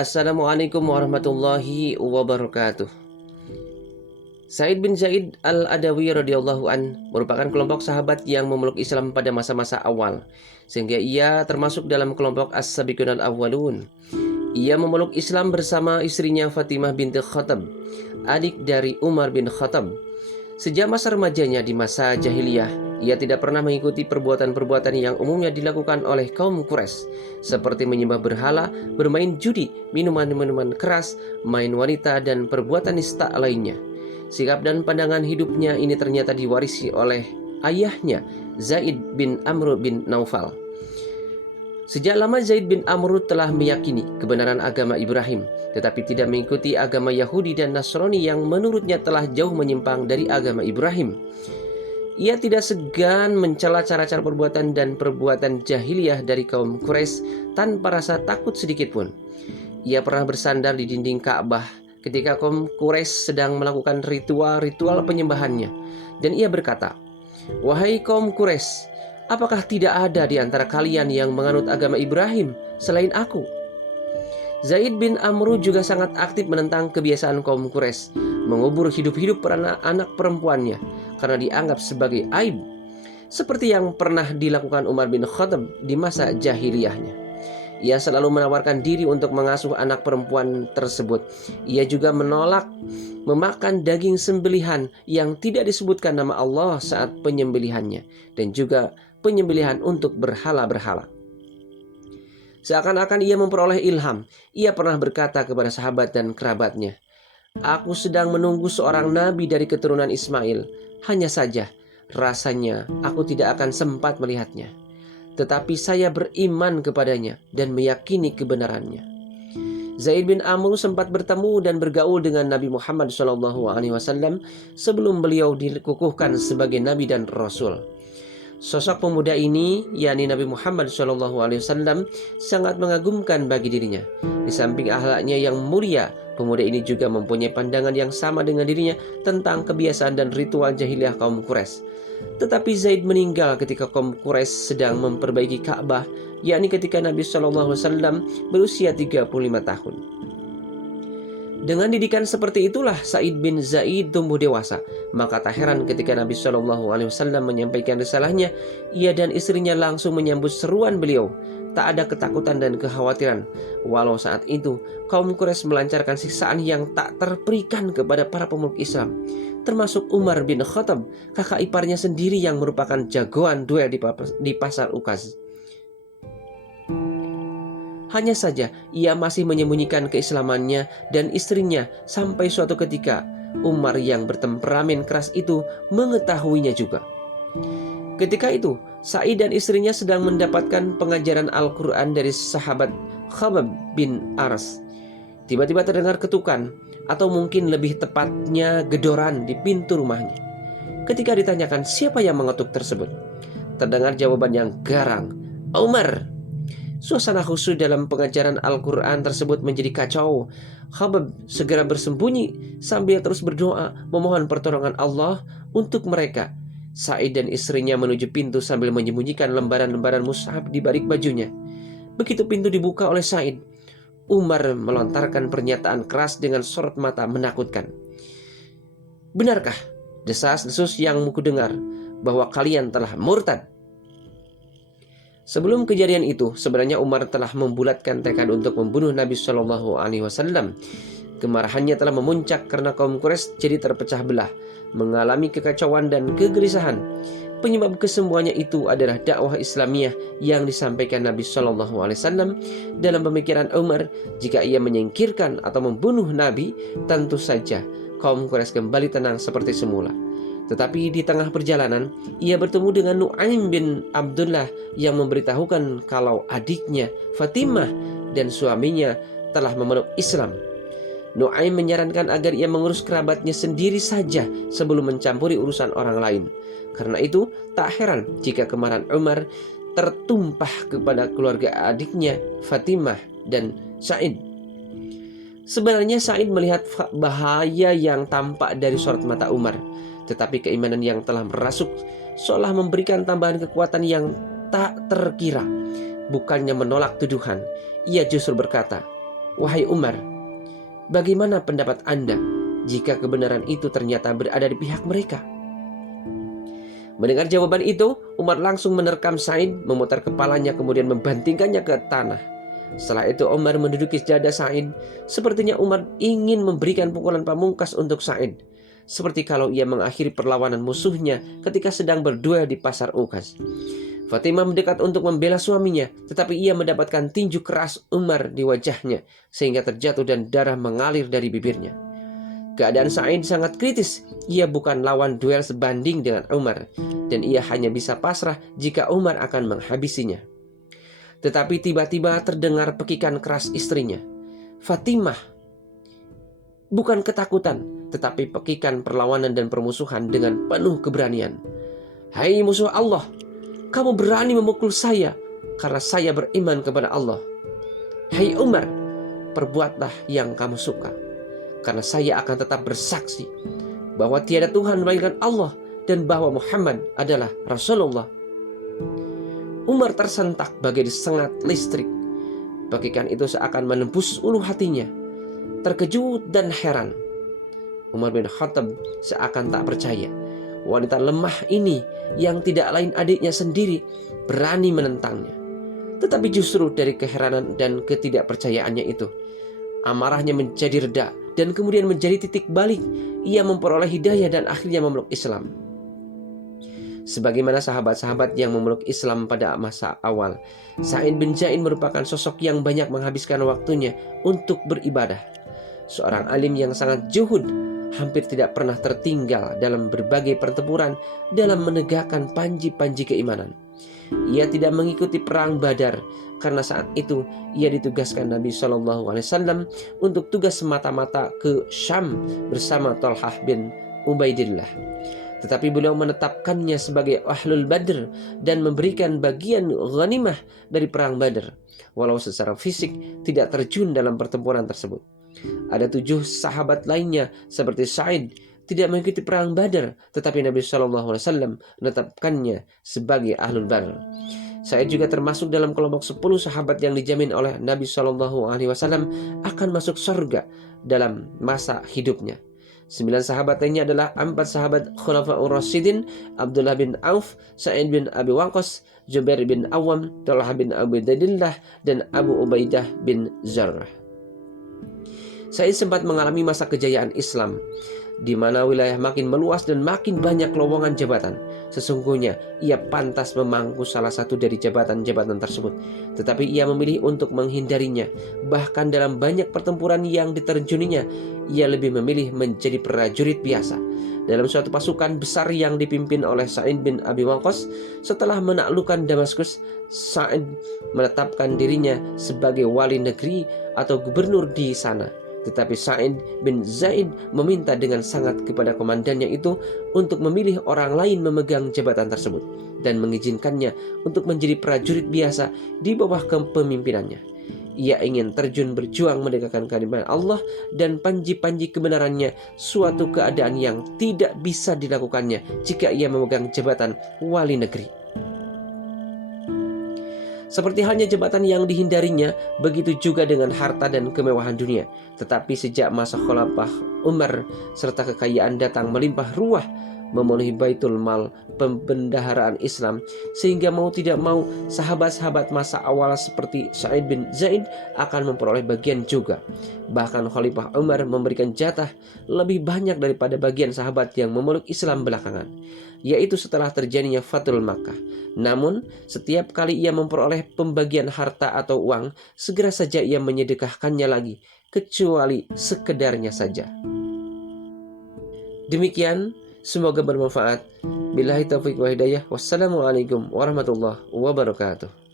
Assalamualaikum warahmatullahi wabarakatuh. Sa'id bin Zaid al-Adawi radhiyallahu an merupakan kelompok sahabat yang memeluk Islam pada masa-masa awal, sehingga ia termasuk dalam kelompok as-sabiqun al-awwalun. Ia memeluk Islam bersama istrinya Fatimah binti Khattab, adik dari Umar bin Khattab. Sejak masa remajanya di masa jahiliyah, ia tidak pernah mengikuti perbuatan-perbuatan yang umumnya dilakukan oleh kaum Quraisy, seperti menyembah berhala, bermain judi, minuman-minuman keras, main wanita, dan perbuatan nista lainnya. Sikap dan pandangan hidupnya ini ternyata diwarisi oleh ayahnya, Zaid bin Amr bin Naufal. Sejak lama Zaid bin Amr telah meyakini kebenaran agama Ibrahim, tetapi tidak mengikuti agama Yahudi dan Nasrani yang menurutnya telah jauh menyimpang dari agama Ibrahim. Ia tidak segan mencela cara-cara perbuatan dan perbuatan jahiliyah dari kaum Quraisy tanpa rasa takut sedikit pun. Ia pernah bersandar di dinding Ka'bah ketika kaum Quraisy sedang melakukan ritual-ritual penyembahannya, dan ia berkata, "Wahai kaum Quraisy, apakah tidak ada di antara kalian yang menganut agama Ibrahim selain aku?" Zaid bin Amr juga sangat aktif menentang kebiasaan kaum Quraisy mengubur hidup-hidup anak perempuannya karena dianggap sebagai aib, seperti yang pernah dilakukan Umar bin Khattab di masa jahiliyahnya. Ia selalu menawarkan diri untuk mengasuh anak perempuan tersebut. Ia juga menolak memakan daging sembelihan yang tidak disebutkan nama Allah saat penyembelihannya, dan juga penyembelihan untuk berhala-berhala. Seakan-akan ia memperoleh ilham, ia pernah berkata kepada sahabat dan kerabatnya, "Aku sedang menunggu seorang nabi dari keturunan Ismail. Hanya saja, rasanya aku tidak akan sempat melihatnya. Tetapi saya beriman kepadanya dan meyakini kebenarannya." Zaid bin Amr sempat bertemu dan bergaul dengan Nabi Muhammad SAW sebelum beliau dikukuhkan sebagai nabi dan rasul. Sosok pemuda ini, yakni Nabi Muhammad SAW, sangat mengagumkan bagi dirinya. Di samping akhlaknya yang mulia, pemuda ini juga mempunyai pandangan yang sama dengan dirinya tentang kebiasaan dan ritual jahiliyah kaum Quraisy. Tetapi Zaid meninggal ketika kaum Quraisy sedang memperbaiki Ka'bah, yakni ketika Nabi SAW berusia 35 tahun. Dengan didikan seperti itulah Sa'id bin Zaid tumbuh dewasa. Maka tak heran ketika Nabi SAW menyampaikan risalahnya, ia dan istrinya langsung menyambut seruan beliau. Tak ada ketakutan dan kekhawatiran. Walau saat itu kaum Quraisy melancarkan siksaan yang tak terperikan kepada para pemeluk Islam, termasuk Umar bin Khattab, kakak iparnya sendiri yang merupakan jagoan duel di pasar Ukaz. Hanya saja ia masih menyembunyikan keislamannya dan istrinya sampai suatu ketika Umar yang bertemperamen keras itu mengetahuinya juga. Ketika itu Sa'id dan istrinya sedang mendapatkan pengajaran Al-Quran dari sahabat Khabbab bin Aras. Tiba-tiba terdengar ketukan, atau mungkin lebih tepatnya gedoran di pintu rumahnya. Ketika ditanyakan siapa yang mengetuk tersebut, terdengar jawaban yang garang, "Umar." Suasana khusyuk dalam pengajaran Al-Quran tersebut menjadi kacau. Khabbab segera bersembunyi sambil terus berdoa memohon pertolongan Allah untuk mereka. Sa'id dan istrinya menuju pintu sambil menyembunyikan lembaran-lembaran mushaf di balik bajunya. Begitu pintu dibuka oleh Sa'id, Umar melontarkan pernyataan keras dengan sorot mata menakutkan. "Benarkah desas-desus yang kudengar bahwa kalian telah murtad?" Sebelum kejadian itu, sebenarnya Umar telah membulatkan tekad untuk membunuh Nabi SAW. Kemarahannya telah memuncak karena kaum Quraisy jadi terpecah belah, mengalami kekacauan dan kegelisahan. Penyebab kesemuanya itu adalah dakwah Islamiyah yang disampaikan Nabi SAW. Dalam pemikiran Umar, jika ia menyingkirkan atau membunuh Nabi, tentu saja kaum Quraisy kembali tenang seperti semula. Tetapi di tengah perjalanan, ia bertemu dengan Nu'aim bin Abdullah yang memberitahukan kalau adiknya Fatimah dan suaminya telah memeluk Islam. Nu'aim menyarankan agar ia mengurus kerabatnya sendiri saja sebelum mencampuri urusan orang lain. Karena itu, tak heran jika kemarahan Umar tertumpah kepada keluarga adiknya Fatimah dan Sa'id. Sebenarnya Sa'id melihat bahaya yang tampak dari sorot mata Umar, tetapi keimanan yang telah merasuk seolah memberikan tambahan kekuatan yang tak terkira. Bukannya menolak tuduhan, ia justru berkata, "Wahai Umar, bagaimana pendapat Anda jika kebenaran itu ternyata berada di pihak mereka?" Mendengar jawaban itu, Umar langsung menerkam Sa'id, memutar kepalanya kemudian membantingkannya ke tanah. Setelah itu Umar menduduki dada Sa'id. Sepertinya Umar ingin memberikan pukulan pamungkas untuk Sa'id, seperti kalau ia mengakhiri perlawanan musuhnya ketika sedang berduel di pasar Uqas. Fatimah mendekat untuk membela suaminya, tetapi ia mendapatkan tinju keras Umar di wajahnya sehingga terjatuh dan darah mengalir dari bibirnya. Keadaan Sa'id sangat kritis. Ia bukan lawan duel sebanding dengan Umar, dan ia hanya bisa pasrah jika Umar akan menghabisinya. Tetapi tiba-tiba terdengar pekikan keras istrinya, Fatimah. Bukan ketakutan, tetapi pekikan perlawanan dan permusuhan dengan penuh keberanian. "Hai musuh Allah, kamu berani memukul saya karena saya beriman kepada Allah. Hai Umar, perbuatlah yang kamu suka, karena saya akan tetap bersaksi bahwa tiada Tuhan melainkan Allah dan bahwa Muhammad adalah Rasulullah." Umar tersentak bagai disengat listrik. Pekikan itu seakan menembus ulu hatinya. Terkejut dan heran, Umar bin Khattab seakan tak percaya. Wanita lemah ini yang tidak lain adiknya sendiri berani menentangnya. Tetapi justru dari keheranan dan ketidakpercayaannya itu, amarahnya menjadi reda dan kemudian menjadi titik balik. Ia memperoleh hidayah dan akhirnya memeluk Islam. Sebagaimana sahabat-sahabat yang memeluk Islam pada masa awal, Sa'id bin Zaid merupakan sosok yang banyak menghabiskan waktunya untuk beribadah. Seorang alim yang sangat zuhud, hampir tidak pernah tertinggal dalam berbagai pertempuran dalam menegakkan panji-panji keimanan. Ia tidak mengikuti perang Badar karena saat itu ia ditugaskan Nabi SAW untuk tugas semata-mata ke Syam bersama Thalhah bin Ubaidillah. Tetapi beliau menetapkannya sebagai Ahlul Badr dan memberikan bagian ghanimah dari perang Badr, walau secara fisik tidak terjun dalam pertempuran tersebut. Ada 7 sahabat lainnya seperti Sa'id tidak mengikuti perang Badar, tetapi Nabi SAW menetapkannya sebagai Ahlul Badr. Sa'id juga termasuk dalam kelompok 10 sahabat yang dijamin oleh Nabi SAW akan masuk surga dalam masa hidupnya. 9 sahabat lainnya adalah 4 sahabat Khulafaur Rasyidin, Abdullah bin Auf, Sa'id bin Abi Waqqas, Jubair bin Awam, Thalhah bin Ubaidillah, dan Abu Ubaidah bin Zarrah. Sa'id sempat mengalami masa kejayaan Islam, di mana wilayah makin meluas dan makin banyak lowongan jabatan. Sesungguhnya ia pantas memangku salah satu dari jabatan-jabatan tersebut, tetapi ia memilih untuk menghindarinya. Bahkan dalam banyak pertempuran yang diterjuninya, ia lebih memilih menjadi prajurit biasa dalam suatu pasukan besar yang dipimpin oleh Sa'id bin Abi Waqqas. Setelah menaklukkan Damaskus, Sa'id menetapkan dirinya sebagai wali negeri atau gubernur di sana. Tetapi Sa'id bin Zaid meminta dengan sangat kepada komandannya itu untuk memilih orang lain memegang jabatan tersebut dan mengizinkannya untuk menjadi prajurit biasa di bawah kepemimpinannya. Ia ingin terjun berjuang menegakkan kalimat Allah dan panji-panji kebenarannya, suatu keadaan yang tidak bisa dilakukannya jika ia memegang jabatan wali negeri. Seperti halnya jabatan yang dihindarinya, begitu juga dengan harta dan kemewahan dunia. Tetapi sejak masa Khalifah Umar serta kekayaan datang melimpah ruah, memenuhi baitul mal pembendaharaan Islam, sehingga mau tidak mau sahabat-sahabat masa awal seperti Sa'id bin Zaid akan memperoleh bagian juga. Bahkan Khalifah Umar memberikan jatah lebih banyak daripada bagian sahabat yang memeluk Islam belakangan, yaitu setelah terjadinya Fathul Makkah. Namun setiap kali ia memperoleh pembagian harta atau uang, segera saja ia menyedekahkannya lagi, kecuali sekedarnya saja. Demikian, semoga bermanfaat. Billahi taufiq wa hidayah. Wassalamualaikum warahmatullahi wabarakatuh.